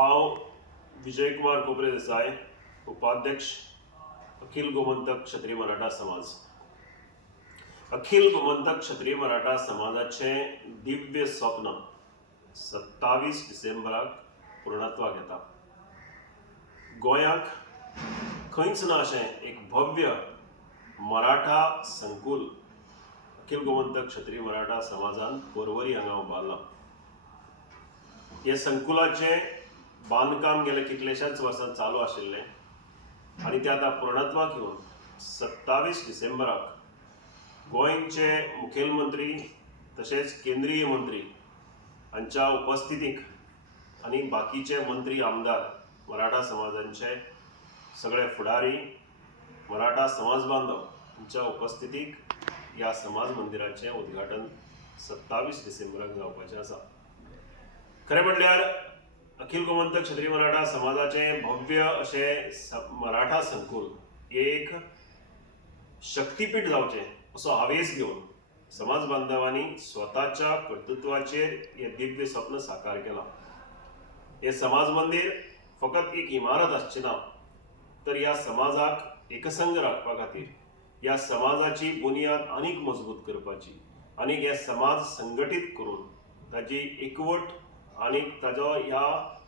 हांव विजयकुमार कोपरे देसाय, उपाध्यक्ष अखिल गोमंतक क्षत्रिय मराठा समाज. अखिल गोमंतक क्षत्रिय मराठा समाजाचें दिव्य स्वप्न 27 डिसेंबराक पूर्णत्वाक येता. गोंयाक खंयच ना अशें एक भव्य मराठा संकुल अखिल गोमंतक क्षत्रिय मराठा समाजान पर्वरी हांगा उबारलां. हे संकुलाचें बांदकाम गेल्या कितलेशाच वर्सां चालू आशिल्लें आनी तें आतां पूर्णत्वाक येवन 27 डिसेंबराक गोंयचे मुखेलमंत्री तशेंच केंद्रीय मंत्री हांच्या उपस्थितीक आनी बाकीचे मंत्री आमदार मराठा समाजांचे सगळे फुडारी मराठा समाज बांधव हांच्या उपस्थितीक ह्या समाज मंदिराचें उद्घाटन 27 डिसेंबराक जावपाचें आसा. खरें म्हणल्यार अखिल गोमंतक क्षत्रिय मराठा समाजाचें भव्य अशें मराठा संकुल एक शक्तीपीठ जावचें असो हावेस घेवन समाज बांधवांनी स्वताच्या कर्तृत्वाचेर हें दिव्य स्वप्न साकार केलां. हें समाज मंदिर फकत एक इमारत आसची ना, तर ह्या समाजाक एकसंग राखपा खातीर, ह्या समाजाची बुनियाद आनीक मजबूत करपाची, आनीक हे समाज संघटीत करून ताची एकवट आनीक ताजो ह्या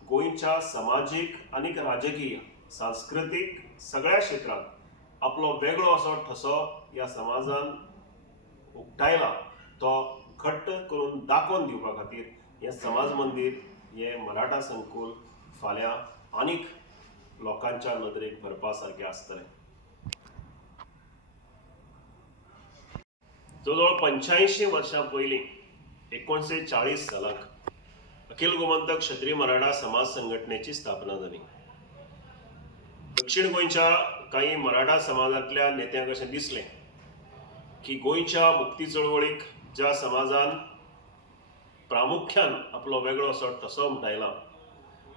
गोंयच्या सामाजीक आनीक राजकीय सांस्कृतीक सगळ्या क्षेत्रांत आपलो वेगळो असो ठसो ह्या समाजान उक्तायला तो घट्ट करून दाखोवन दिवपा खातीर हें समाज मंदिर, हें मराठा संकुल फाल्यां आनीक लोकांच्या नदरेक भरपा सारकें आसतलें. जवळजवळ 85 वर्सां पयलीं 1940 सालाक अखिल गोमंतक क्षत्रिय मराठा समाज संघटनेची स्थापना जाली. दक्षिण गोंयच्या काही मराठा समाजांतल्या नेत्यांक अशें दिसलें की गोंयच्या मुक्ती चळवळीक ज्या समाजान प्रामुख्यान आपलो वेगळो असो ठसो उमटयला,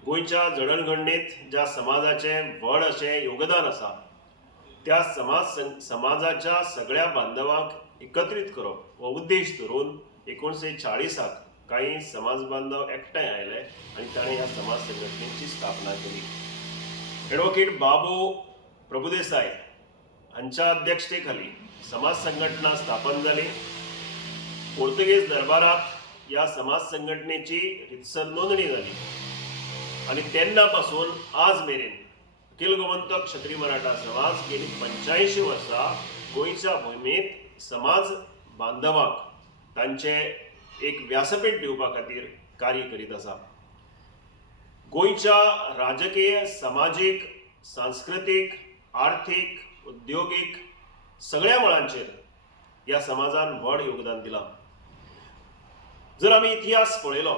गोंयच्या जडणघडणीत ज्या समाजाचें व्हड अशें योगदान आसा, त्या समाजाच्या सगळ्या बांधवांक एकत्रीत करप हो उद्देश धरून 1940 काही समाज बांधव एकठांय आयले आनी ताणें ह्या समाज संघटनेची स्थापना केली. एडवोकेट बाबू प्रभुदेसाय हांच्या अध्यक्षते खाली समाज संघटना स्थापन जाली. पोर्तुगेज दरबारात ह्या समाज संघटनेची रितसर नोंदणी जाली आनी तेन्ना पासून आज मेरेन अखिल गोमंतक क्षत्रिय मराठा समाज गेली 85 वर्सां गोंयच्या भूमीत समाज बांधवांक तांचे एक व्यासपीठ दिवपा खातीर कार्य करीत आसा. गोंयच्या राजकीय, सामाजीक, सांस्कृतीक, आर्थीक, उद्योगीक सगळ्या मळांचेर ह्या समाजान व्हड योगदान दिलां. जर आमी इतिहास पळयलो,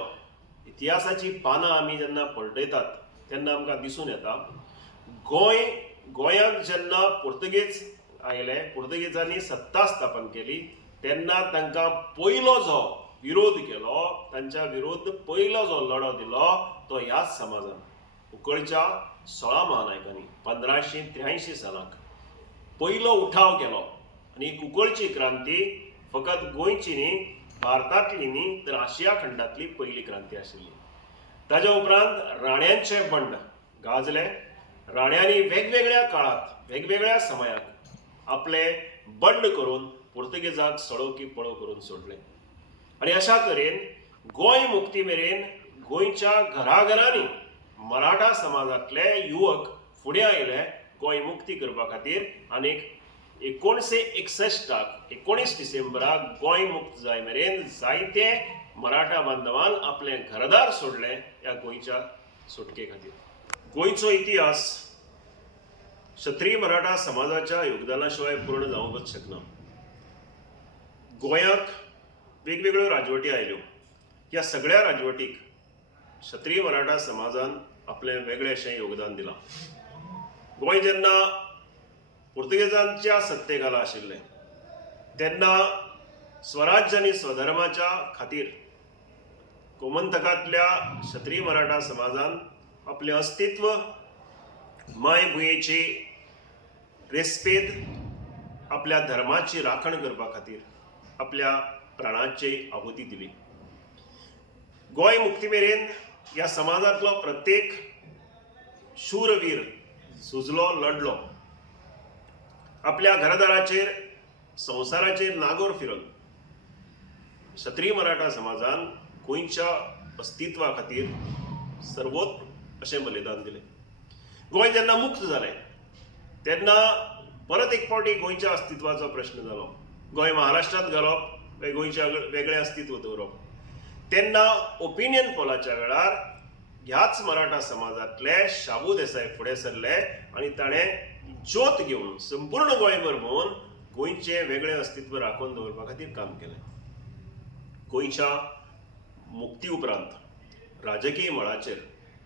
इतिहासाची पानां आमी जेन्ना पलटयतात तेन्ना आमकां दिसून येता गोंयांत जेन्ना पोर्तुगेज आयले, पोर्तुगेजांनी सत्ता स्थापन केली, तेन्ना तांकां पयलो जो विरोध केलो, तांच्या विरोध पयलो जो लढो दिलो तो ह्याच समाजान उकळच्या 16 महानायकांनी 1583 सालाक पयलो उठाव केलो. आनी कुंकळची क्रांती फकत गोंयची न्ही, भारतांतली न्ही, तर आशिया खंडांतली पयली क्रांती आशिल्ली. ताच्या उपरांत राण्यांचे बंड गाजले. राण्यांनी वेगवेगळ्या काळात, वेगवेगळ्या समयाक आपले बंड करून पोर्तुगेजाक सडो की पळो करून सोडले. आनी अशा तरेन गोंय मुक्ती मेरेन गोंयच्या घराघरांनी मराठा समाजांतले युवक फुडें आयले गोंय मुक्ती करपा खातीर. आनीक 1961 19 डिसेंबराक गोंय मुक्त जाय मेरेन जायते मराठा बांधवान आपले घरदार सोडले ह्या गोंयच्या सुटके खातीर. गोंयचो इतिहास क्षत्रिय मराठा समाजाच्या योगदाना शिवाय पूर्ण जावंकच शकना. गोंयाक वेगवेगळ्यो राजवटी आयल्यो. ह्या सगळ्या राजवटीक क्षत्रिय मराठा समाजान आपलें वेगळें अशें योगदान दिलां. गोंय जेन्ना पोर्तुगेजांच्या सत्तेखाला आशिल्लें तेन्ना स्वराज्य आनी स्वधर्माच्या खातीर गोमंतकांतल्या क्षत्रिय मराठा समाजान आपलें अस्तित्व, मायभुंयेची रेस्पेद, आपल्या धर्माची राखण करपा खातीर आपल्या प्राणाची आहुती दिली. गोंय मुक्ती मेरेन ह्या समाजातलो प्रत्येक शूरवीर झुजलो लढलो आपल्या घरदाराचेर संवसाराचेर नागोर फिरून क्षत्रिय मराठा समाजान गोंयच्या अस्तित्वा खातीर सर्वोत्त अशें बलिदान दिलें. गोंय जेन्ना मुक्त जालें तेन्ना परत एक फावटी गोंयच्या अस्तित्वाचो प्रश्न जालो. गोंय महाराष्ट्रांत घालप काय गोंयच्या वेगळें अस्तित्व दवरप. तेन्ना ओपिनियन पोलाच्या वेळार ह्याच मराठा समाजांतले शाबू देसाय फुडें सरले आनी ताणें ज्योत घेवन संपूर्ण गोंयभर भोंवन गोंयचें वेगळें अस्तित्व राखून दवरपा खातीर काम केलें. गोंयच्या मुक्ती उपरांत राजकीय मळाचेर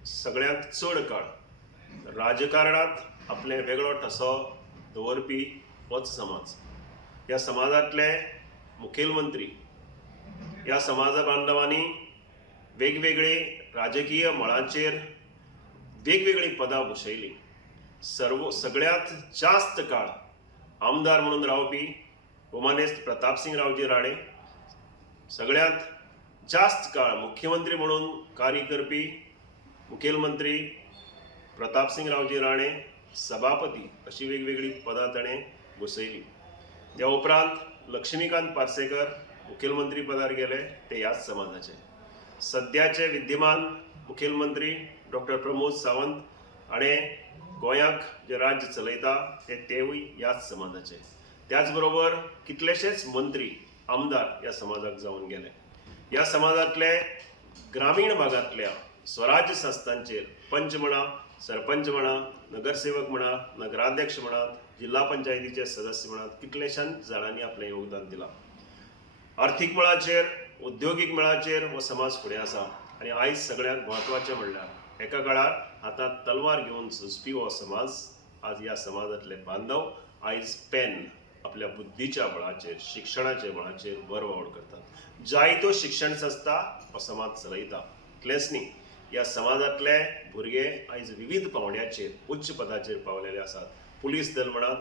सगळ्यांत चड काळ राजकारणांत आपले वेगळो ठसो दवरपी होच समाज. ह्या समाजांतले मुखेलमंत्री ह्या समाज बांधवांनी वेगवेगळे राजकीय मळांचेर वेगवेगळी पदां भुशयलीं. सगळ्यांत जास्त काळ आमदार म्हणून रावपी उमानेस्त प्रतापसिंग रावजी राणे, सगळ्यांत जास्त काळ मुख्यमंत्री म्हणून कार्य करपी मुखेलमंत्री प्रतापसिंग रावजी राणे, सभापती अशी वेगवेगळी पदां ताणें भुशयलीं. त्या उपरांत लक्ष्मीकांत पार्सेकर मुखेलमंत्री पदार गेले, ते ह्याच समाजाचे. सद्याचे विद्यमान मुखेलमंत्री डॉक्टर प्रमोद सावंत हाणें गोंयाक जे राज्य चलयता तेवूय ह्याच समाजाचे. त्याच बरोबर कितलेशेच मंत्री आमदार ह्या समाजाक जावन गेले. ह्या समाजांतले ग्रामीण भागांतल्या स्वराज्य संस्थांचेर पंच म्हणा, सरपंच म्हणा, नगरसेवक म्हणा, नगराध्यक्ष म्हणा, जिल्हा पंचायतीचे सदस्य म्हणा, कितलेशांच जाणांनी आपलें योगदान दिलां. आर्थीक मळाचेर उद्योगीक मळाचेर हो समाज फुडें आसा. आनी आयज सगळ्यांत म्हत्वाचें म्हणल्यार एका काळार हातांत तलवार घेवन झुजपी हो समाज आज ह्या समाजांतले बांदव आयज पेन आपल्या बुद्धीच्या बळाचेर शिक्षणाच्या बळाचेर वर वावड करतात. जायत्यो शिक्षण संस्था हो समाज चलयता. इतलेंच न्ही, ह्या समाजांतले भुरगे आयज विविध पावंड्याचेर उच्च पदाचेर पावलेले आसात. पुलीस दल म्हणात,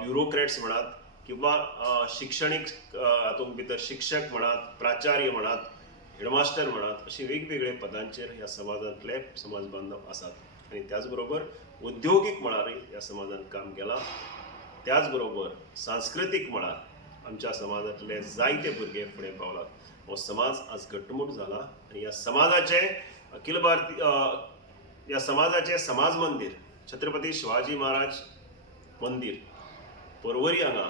ब्युरोक्रेट्स म्हणात, किंवा शिक्षणीक हातूंत भितर शिक्षक म्हणात, प्राचार्य म्हणात, हेडमास्टर म्हणात, अशी वेगवेगळे पदांचेर ह्या समाजांतले समाज बांधव आसात. आनी त्याच बरोबर उद्योगीक मळारय ह्या समाजान काम केलां. त्याच बरोबर सांस्कृतीक मळार आमच्या समाजांतले जायते भुरगे फुडें पावलात. हो समाज आज घट्टमूट जाला आनी ह्या समाजाचे अखिल भारतीय ह्या समाजाचे समाज मंदिर छत्रपती शिवाजी महाराज मंदिर पर्वरी हांगा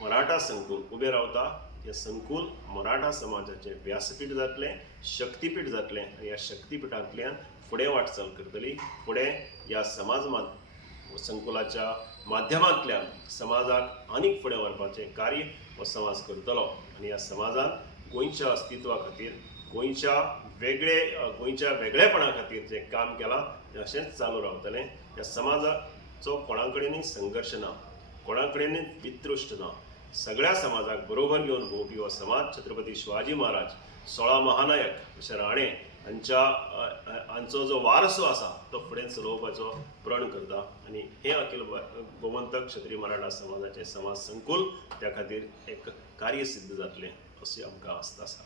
मराठा संकुल उबें रावता. हे संकुल मराठा समाजाचे व्यासपीठ जातलें, शक्तीपीठ जातलें आनी ह्या शक्तीपीठांतल्यान फुडें वाटचाल करतली. फुडें ह्या समाज संकुलाच्या माध्यमांतल्यान समाजाक आनीक फुडें व्हरपाचें कार्य हो समाज करतलो. आनी ह्या समाजान गोंयच्या अस्तित्वा खातीर गोंयच्या वेगळेपणा खातीर जें काम केलां तें अशेंच चालू रावतलें. ह्या समाजाचो कोणा कडेनूय संघर्श ना, कोणा कडेनूय वित्रुश्ट ना. सगळ्या समाजाक बरोबर घेवन भोंवपी हो समाज छत्रपती शिवाजी महाराज, 16 महानायक जशे राणे हांचो जो वारसो आसा तो फुडें चलोवपाचो प्रण करता. आनी हे अखिल गोमंतक क्षत्रिय मराठा समाजाचें समाज संकुल त्या खातीर एक कार्य सिद्ध जातलें अशी आमकां आस्त आसा.